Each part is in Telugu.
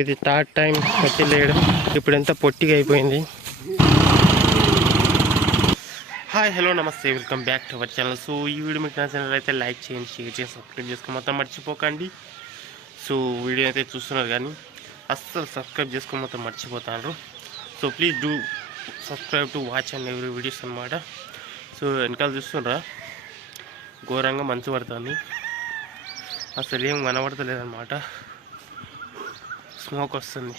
ఇది థర్డ్ టైం కట్టి లేయడం. ఇప్పుడు ఎంత పొట్టిగా అయిపోయింది. హాయ్ హలో నమస్తే, welcome back to our channel. So ఈ వీడియో మీకు నచ్చినట్లయితే అయితే లైక్ చేయండి, షేర్ చేసి సబ్స్క్రైబ్ చేసుకుని మొత్తం మర్చిపోకండి. సో వీడియో అయితే చూస్తున్నారు కానీ అస్సలు సబ్స్క్రైబ్ చేసుకుని మొత్తం మర్చిపోతారు. So please do subscribe to watch and every videos అనమాట. సో వెనకాల చూస్తున్నారా, ఘోరంగా మంచు పడుతుంది, అసలు ఏం కనబడతలేదన్నమాట. స్మోక్ వస్తుంది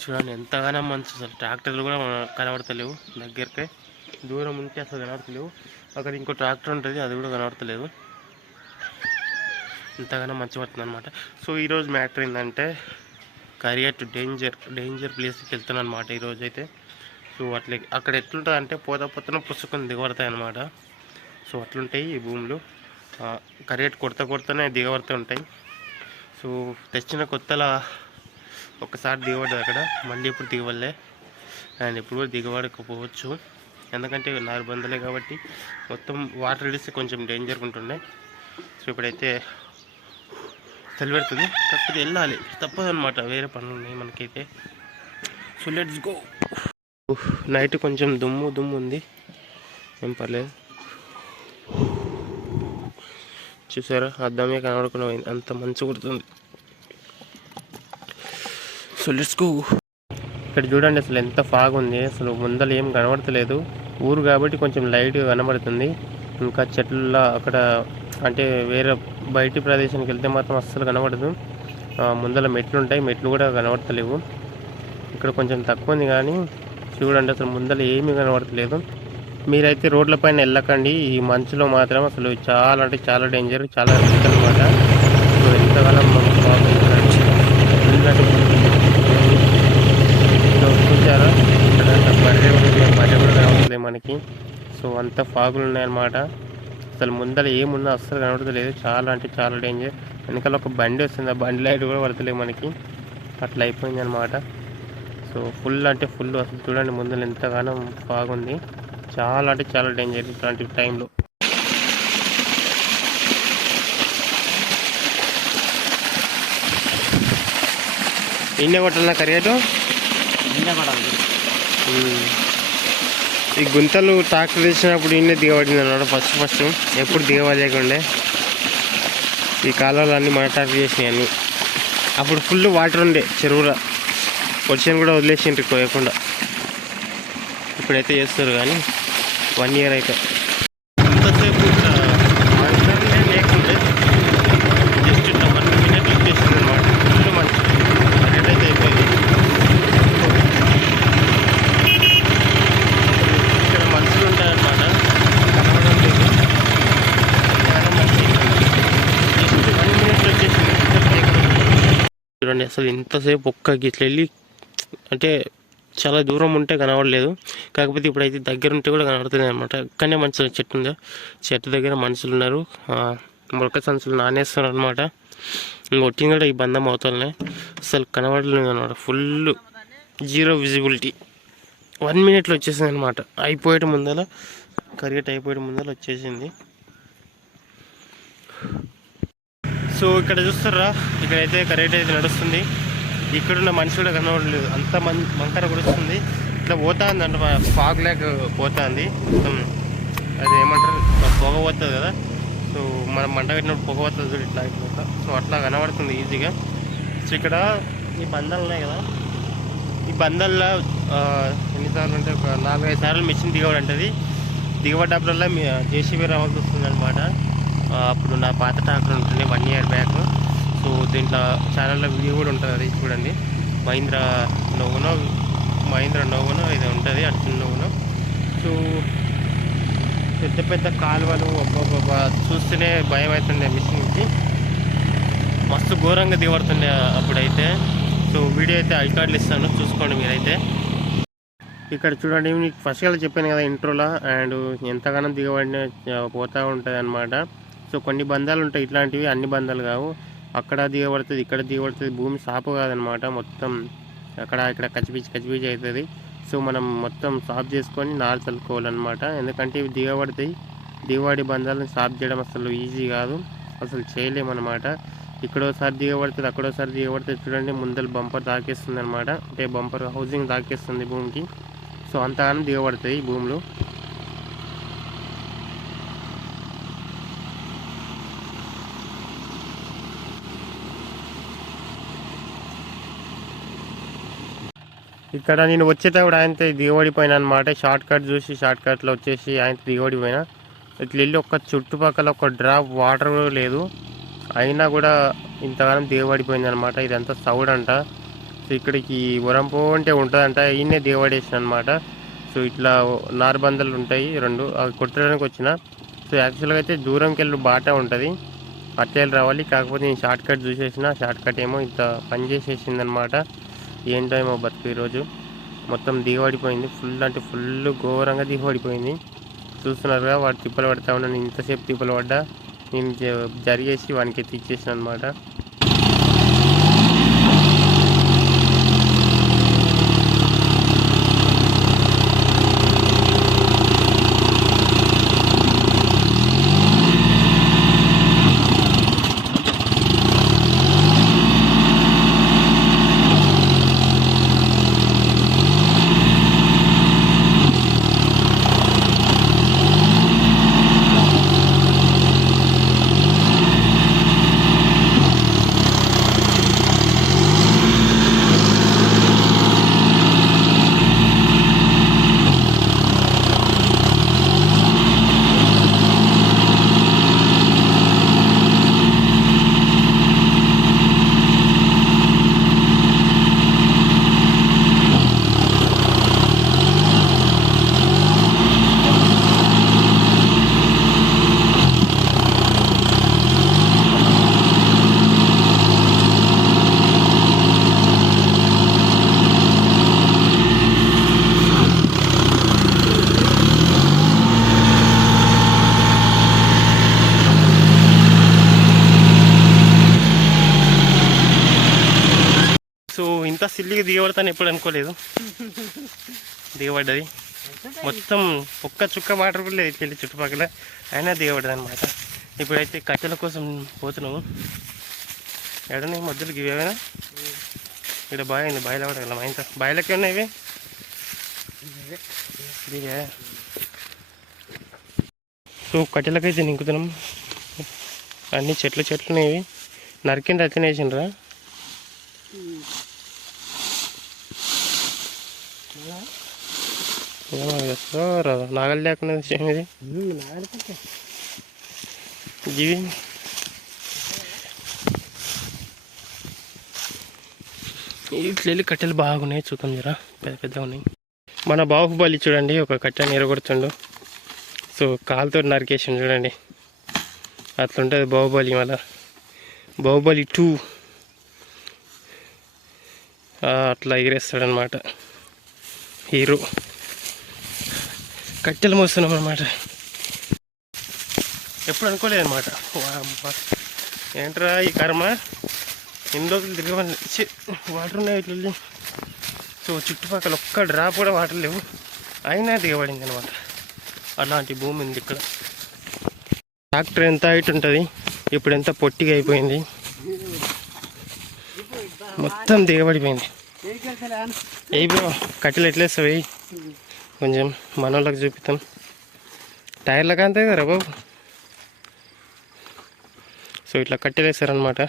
చూడండి, ఎంతగానో మంచు. అసలు ట్రాక్టర్లు కూడా కనబడతలేవు, దగ్గరకే దూరం ఉంటే అసలు కనబడతలేవు. అక్కడ ఇంకో ట్రాక్టర్ ఉంటుంది, అది కూడా కనబడతలేదు. ఇంతగానో మంచు పడుతుంది అనమాట. సో ఈరోజు మ్యాటర్ ఏంటంటే కరియట్ డేంజర్ ప్లేస్కి వెళ్తున్నాను అనమాట ఈరోజు అయితే. సో అక్కడ ఎట్లుంటుంది అంటే పోతన పుసుకొని దిగబడతాయి అనమాట. సో అట్లుంటాయి ఈ భూములు. కరియట్ కొడతనే దిగబడుతూ ఉంటాయి. సో తెచ్చిన కొత్తలా ఒక్కసారి దిగబడ్డది అక్కడ, మళ్ళీ ఇప్పుడు దిగవలే. అండ్ ఇప్పుడు కూడా దిగబడకపోవచ్చు, ఎందుకంటే నార్బందలే కాబట్టి మొత్తం వాటర్ ఇడిస్తే కొంచెం డేంజర్గా ఉంటుండే. సో ఇప్పుడైతే చలి పెడుతుంది, కాకపోతే వెళ్ళాలి, తప్పదనమాట, వేరే పనులు ఉన్నాయి మనకైతే. So let's go. నైట్ కొంచెం దుమ్ము ఉంది, ఏం పర్లేదు. చూసారా, అద్దమే కనబడకుండా పోయింది, అంత మంచి కొడుతుంది. So let's go. ఇక్కడ చూడండి అసలు ఎంత ఫాగ్ ఉంది, అసలు ముందర ఏం కనబడతలేదు. ఊరు కాబట్టి కొంచెం లైట్గా కనబడుతుంది. ఇంకా చెట్ల అక్కడ అంటే వేరే బయటి ప్రదేశానికి వెళ్తే మాత్రం అస్సలు కనబడదు. ముందర మెట్లు ఉంటాయి, మెట్లు కూడా కనబడతలేవు. ఇక్కడ కొంచెం తక్కువ ఉంది, కానీ చూడండి అసలు ముందర ఏమీ కనబడతలేదు. మీరైతే రోడ్ల పైన వెళ్ళకండి, ఈ మంచులో మాత్రం అసలు చాలా అంటే చాలా డేంజర్, చాలా రిస్క్ అనమాట. సో ఎంతకాలం చూసారా, ఇక్కడ బర్రె కూడా కనబడలేదు మనకి. సో అంత ఫాగులు ఉన్నాయన్నమాట. అసలు ముందర ఏమున్నా అస్సలు కనబడతలేదు, చాలా అంటే చాలా డేంజర్. వెనకాల ఒక బండి వస్తుంది, ఆ బండి లైట్ కూడా పడతలేదు మనకి, అట్లా అయిపోయింది అనమాట. సో ఫుల్ అంటే ఫుల్, అసలు చూడండి ముందర ఎంతగానో బాగుంది, చాలా అంటే చాలా డేంజర్ ఇట్లాంటి టైంలో. ఇన్నే కొట్టాలన్నా కరియాటు, ఈ గుంతలు ట్రాక్టర్ వేసినప్పుడు ఇన్నే దిగబడింది అన్నమాట. ఫస్ట్ ఎప్పుడు దిగబడలేకుండే, ఈ కాలువలు అన్నీ మన ట్రాక్టర్ చేసినాయి అన్నీ. అప్పుడు ఫుల్ వాటర్ ఉండే చెరువులో, వర్షం కూడా వదిలేసిండ్రు కోయకుండా. ఇప్పుడైతే చేస్తారు కానీ 1 year అయితే అంతసేపు లేకుంటే జస్ట్ 1 minute వచ్చేసింది అనమాట. ఫుల్ మంచి కరెక్ట్ అయితే అయిపోయింది. ఇక్కడ మనుషులు ఉంటాయన్నమాట, కనబడడం లేదు. జస్ట్ 1 minute వచ్చేసింది. చూడండి అసలు ఇంతసేపు ఒక్క గిట్ల వెళ్ళి అంటే చాలా దూరం ఉంటే కనబడలేదు, కాకపోతే ఇప్పుడైతే దగ్గర ఉంటే కూడా కనబడుతుంది అనమాట. ఇక్కడనే మంచి చెట్టు ఉంది, చెట్టు దగ్గర మనుషులు ఉన్నారు, మొలక సంచులు నానేస్తున్నారు అనమాట. ఇంకొట్టింది కూడా ఈ బంధం అవుతానే అసలు కనబడలేదు అనమాట. Full zero visibility. 1 minute వచ్చేసింది అనమాట. అయిపోయే ముందర కరిగేట్ అయిపోయే ముందర వచ్చేసింది. సో ఇక్కడ చూస్తారా, ఇక్కడైతే కరెక్ట్ అయితే నడుస్తుంది. ఇక్కడున్న మనిషి కూడా కనబడలేదు, అంత మంకర కురుస్తుంది. ఇట్లా పోతుంది అంటే ఫాగ్ లేక పోతుంది మొత్తం. అది ఏమంటారు, పొగ పోతుంది కదా. సో మనం మంట పెట్టినప్పుడు పొగ పోతుంది చూడు, ఇట్లా అయిపోతా. సో అట్లా కనబడుతుంది ఈజీగా. సో ఇక్కడ ఈ బంధాలు ఉన్నాయి కదా, ఈ బంధాల్లో ఎన్నిసార్లు అంటే ఒక 4-5 సార్లు మిషన్ దిగబడి దిగబడ్డప్పుడల్లా జేసీబీ రావాల్సి వస్తుంది అనమాట. అప్పుడు నా పాత ట్రాక్టర్ ఉంటుంది 1 year బ్యాక్. సో దీంట్లో ఛానల్లో వీడియో కూడా ఉంటుంది, అది చూడండి. మహీంద్రా నోవనో ఇది ఉంటుంది, అర్జున్ నోవనో. సో పెద్ద కాలువలు చూస్తేనే భయం అవుతుండే, మిషన్ నుంచి మస్తు ఘోరంగా దిగబడుతుండే అప్పుడైతే. సో వీడియో అయితే రికార్డులు ఇస్తాను, చూసుకోండి మీరైతే. ఇక్కడ చూడండి, మీకు ఫస్ట్ గా చెప్పాను కదా ఇంట్రోలో, అండ్ ఎంతగానో దిగబడిన పోతూ ఉంటుంది అనమాట. సో కొన్ని బంధాలు ఉంటాయి ఇట్లాంటివి, అన్ని బంధాలు కావు. అక్కడ దిగబడుతుంది, ఇక్కడ దిగబడుతుంది. భూమి సాపు కాదనమాట, మొత్తం అక్కడ ఇక్కడ కచ్చిపిచ్చి అవుతుంది. సో మనం మొత్తం సాఫ్ చేసుకొని నారు చల్లుకోవాలన్నమాట, ఎందుకంటే ఇవి దిగబడి బంధాలను సాఫ్ చేయడం అసలు ఈజీ కాదు, అసలు చేయలేమన్నమాట. ఇక్కడోసారి దిగబడుతుంది, అక్కడోసారి దిగబడుతుంది. చూడండి ముందర బంపర్ తాకేస్తుంది అనమాట, అంటే బంపర్ హౌసింగ్ తాకేస్తుంది భూమికి. సో అంతగానం దిగబడతాయి ఈ భూములు. ఇక్కడ నేను వచ్చేటప్పుడు ఆయనతో దిగబడిపోయినా అనమాట. షార్ట్ కట్ చూసి షార్ట్ కట్లో వచ్చేసి ఆయనతో దిగబడిపోయినా. ఇట్లా వెళ్ళి ఒక చుట్టుపక్కల ఒక డ్రాప్ వాటర్ లేదు, అయినా కూడా ఇంతగానం దిగబడిపోయింది అనమాట. ఇదంతా సౌడ్ అంట. సో ఇక్కడికి వరంపో అంటే ఉంటుందంట, ఈయనే దిగబడేసిన అనమాట. సో ఇట్లా నార్బందలు ఉంటాయి రెండు, అవి కొట్టడానికి వచ్చిన. సో యాక్చువల్గా అయితే దూరంకి వెళ్ళి బాట ఉంటుంది, అట్లా రావాలి. కాకపోతే నేను షార్ట్ కట్ చూసేసిన, షార్ట్ కట్ ఏమో ఇంత పని చేసేసింది అనమాట. ఏంటో ఏమో బతుకు ఈరోజు మొత్తం దిగబడిపోయింది. ఫుల్ అంటే ఫుల్ ఘోరంగా దిగబడిపోయింది. చూస్తున్నారుగా వాడు తిప్పలు పడతా ఉన్నాను. ఇంతసేపు తిప్పలు పడ్డా నేను జరిగేసి వానికి ఎత్తిచ్చేసాను అనమాట. సో ఇంత సిల్లిగా దిగబడతాను ఎప్పుడు అనుకోలేదు, దిగబడ్డది. మొత్తం ఒక్క చుక్క వాటర్ కూడా లేదు వెళ్ళి చుట్టుపక్కల, అయినా దిగబడ్డది అనమాట. ఇప్పుడైతే కట్టెల కోసం పోతున్నాము. ఎడనే మధ్యలో గివేనా ఇక్కడ బాయ్ అయింది, బాయిలో పడగల మా ఇంత బాయిలకే ఉన్నాయి ఇవి దిగా. సో కట్టెలకైతే నింకుతున్నాం. అన్ని చెట్లు ఇవి నరికిండి రచన వేసిండ్రా. నాగలి లేకుండా విషయం ఇది. ఇవి ఇట్లా కట్టెలు బాగున్నాయి, చూద్దాం జరా పెద్ద పెద్దగా ఉన్నాయి. మన బాహుబలి చూడండి ఒక కట్టెని ఎరగొడుతుండు. సో కాలుతో నరికేసిండు చూడండి, అట్లుంటుంది బాహుబలి. మళ్ళా బాహుబలి 2 అట్లా ఎగిరేస్తాడనమాట హీరో. కట్టెలు మోస్తున్నాం అనమాట. ఎప్పుడు అనుకోలేదు అనమాట. ఏంట్రా ఈ కర్మ, ఎన్ని రోజులు తిరగమని వాటర్ ఉన్నాయి ఇట్లా. సో చుట్టుపక్కల ఒక్క డ్రాప్ కూడా వాటర్ లేవు, అయినా దిగబడింది అనమాట. అలాంటి భూమి ఉంది ఇక్కడ. ట్రాక్టర్ ఎంత హైట్ ఉంటుంది, ఇప్పుడు ఎంత పొట్టిగా అయిపోయింది, మొత్తం దిగబడిపోయింది. ఏ బ్రో కట్టెలు ఎట్లేస్తావు, కొంచెం మన వాళ్ళకి చూపిస్తాం. టైర్లకు అంతే కదా బాబు. సో ఇట్లా కట్టెలేస్తారనమాట.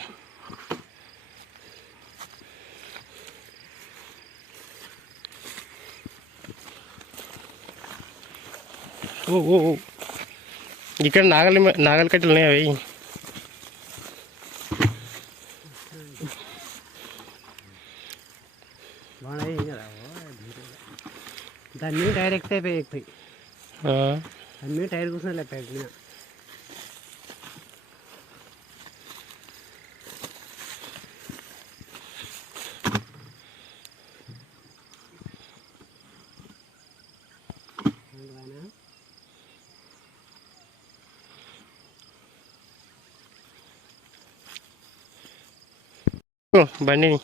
ఓ ఓ ఇక్కడ నాగలి కట్టెలు ఉన్నాయి అవి. దాన్ని డైరెక్ట్ అయిపోయి అన్నీ టైర్ కూర్చొని లేకపోయినా బండిని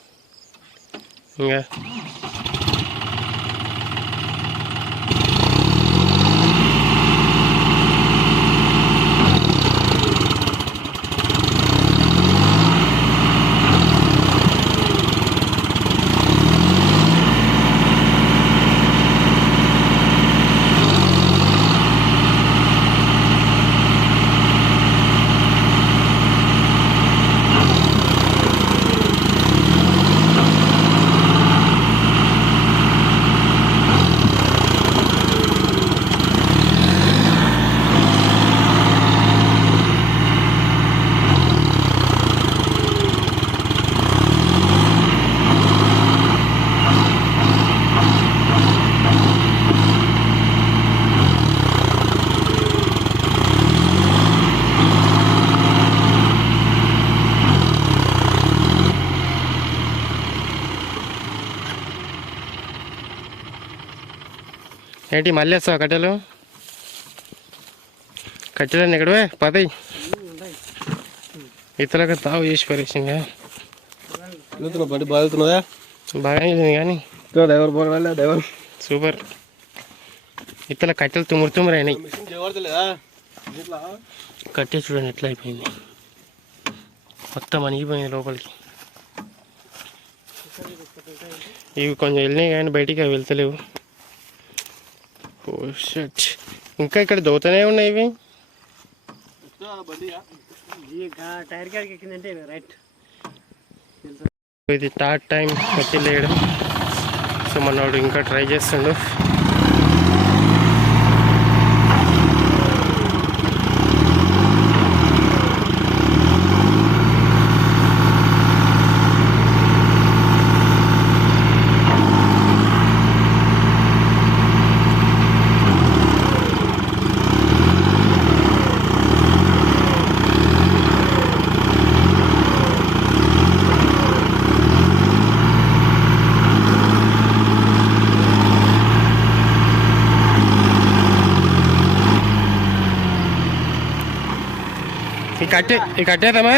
ఇంకా ఏంటి మళ్ళీ వేస్తావా కట్టెలు? కట్టెలు ఎక్కడవే పదవి ఇతరులకు తావు చేసి పరీక్షంగా బండి బాగుతున్నదా? బాగా అయింది కానీ డ్రైవర్ బాగా డ్రైవర్ సూపర్. ఇతర కట్టెలు తుమ్మురైనాయి. కట్టే చూడండి ఎట్లా అయిపోయింది, మొత్తం అనిగిపోయింది లోపలికి. ఇవి కొంచెం వెళ్ళినాయి కానీ బయటికి అవి వెళ్తలేవు. ఓ షట్, ఇంకా ఇక్కడ దోతనే ఉన్నాయి ఇవి. ఇది థర్డ్ టైం కట్టెలు వేయడం. సో మనోడు ఇంకా ట్రై చేస్తుండు. ఈ కట్టేద్దామా?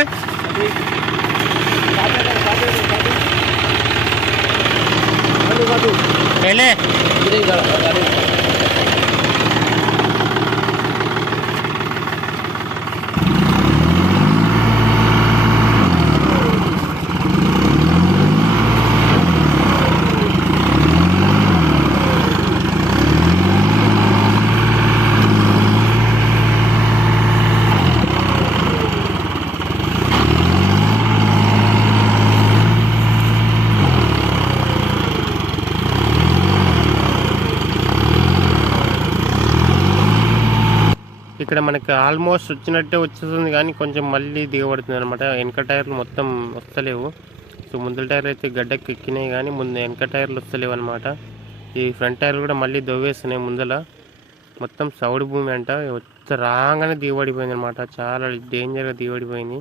వెళ్ళే ఇక్కడ మనకి ఆల్మోస్ట్ వచ్చినట్టే వచ్చేస్తుంది కానీ కొంచెం మళ్ళీ దిగబడుతుంది అనమాట. వెనక టైర్లు మొత్తం వస్తలేవు. సో ముందల టైర్లు అయితే గడ్డకి ఎక్కినాయి కానీ ముందు వెనక టైర్లు వస్తలేవు అనమాట. ఈ ఫ్రంట్ టైర్లు కూడా మళ్ళీ దొవ్వేస్తున్నాయి ముందల. మొత్తం సౌడు భూమి అంట, రాగానే దిగబడిపోయింది అనమాట. చాలా డేంజర్గా దిగబడిపోయింది.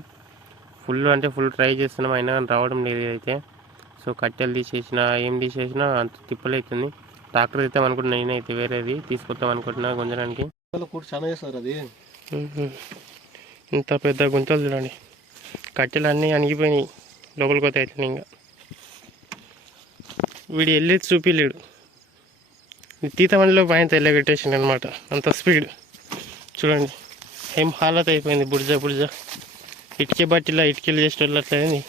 ఫుల్ అంటే ఫుల్ ట్రై చేస్తున్నాం అయినా కానీ రావడం లేదు అయితే. సో కట్టెలు తీసేసినా ఏం తీసేసినా అంత తిప్పలవుతుంది. ట్రాక్టర్ అయితే అనుకుంటున్నా, నేనైతే వేరేది తీసుకొద్దాం అనుకుంటున్నా గుంజడానికి. చాలా చేస్తారు అది. ఇంత పెద్ద గుంతలు చూడండి, కట్టెలు అన్నీ అణిగిపోయినాయి లోపలికి పోతే అయితే. ఇంకా వీడు వెళ్ళేది చూపిలేడు, తీతమందిలో పైన తెల్లగట్టేసింది అనమాట. అంత స్పీడ్ చూడండి, ఏం హాలత్ అయిపోయింది. బుర్జ ఇటుకే బట్టిలా ఇటుకలు చేసేటోళ్ళు అట్లయింది.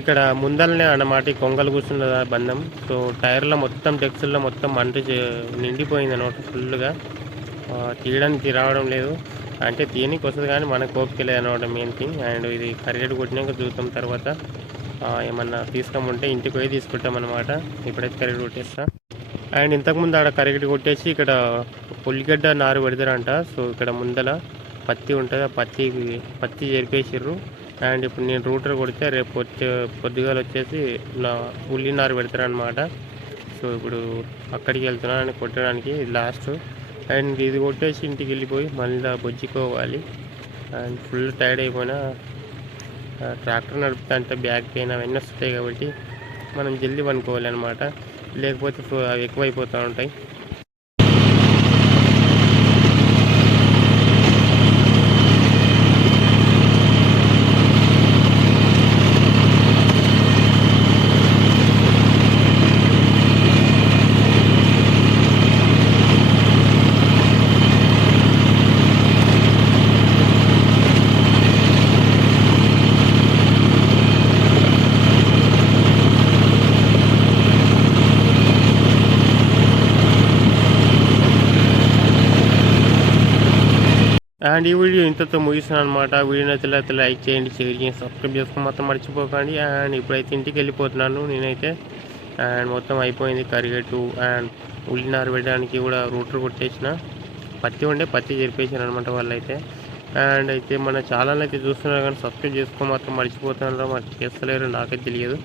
ఇక్కడ ముందరనే అన్నమాట ఈ కొంగలు కూర్చున్న బంధం. సో టైర్లో మొత్తం డెక్స్లో మొత్తం నిండిపోయింది అనమాట ఫుల్గా. తీయడానికి రావడం లేదు, అంటే తీయనికి వస్తుంది కానీ మనకు ఓపిక లేదు అనమాట మెయిన్ థింగ్. అండ్ ఇది కరిగేట్ కొట్టినాక చూద్దాం, తర్వాత ఏమన్నా తీసుకోమంటే ఇంటికి పోయి తీసుకుంటాం అనమాట. ఇప్పుడైతే కరిగేట్ కొట్టేస్తా. అండ్ ఇంతకుముందు ఆడ కరిగేట్ కొట్టేసి ఇక్కడ ఉల్లిగడ్డ నారు పెడతారంట. సో ఇక్కడ ముందల పత్తి ఉంటుంది, ఆ పత్తి చేరిపేసిర్రు. అండ్ ఇప్పుడు నేను రూటర్ కొడితే రేపు పొద్దుగాలు వచ్చేసి నా ఉల్లి నారు పెడతారనమాట. సో ఇప్పుడు అక్కడికి వెళ్తున్నాను కొట్టడానికి, లాస్ట్. అండ్ ఇది కొట్టేసి ఇంటికి వెళ్ళిపోయి మళ్ళీ బొజ్జుకోవాలి. అండ్ ఫుల్ టైర్డ్ అయిపోయినా, ట్రాక్టర్ నడుపుతా అంటే బ్యాక్ పెయిన్ అవన్నీ వస్తాయి కాబట్టి మనం జల్దీ పనుకోవాలి అనమాట, లేకపోతే అవి ఎక్కువైపోతూ ఉంటాయి. అండ్ ఈ వీడియో ఇంతతో ముగిస్తున్నాను అనమాట. వీడియో నచ్చితే లైక్ చేయండి, షేర్ చేయండి, సబ్స్క్రైబ్ చేసుకుని మొత్తం మర్చిపోకండి. అండ్ ఇప్పుడైతే ఇంటికి వెళ్ళిపోతున్నాను నేనైతే. అండ్ మొత్తం అయిపోయింది కరిగేటు. అండ్ ఉల్లినారు పెట్టడానికి కూడా రూటర్ కొట్టేసిన, పత్తి జరిపేసాను అనమాట వాళ్ళైతే. అండ్ అయితే మన ఛానల్ అయితే చూస్తున్నారు కానీ సబ్స్క్రైబ్ చేసుకో మాత్రం మర్చిపోతున్నారు, మరి చేస్తలేరు, నాకైతే తెలియదు.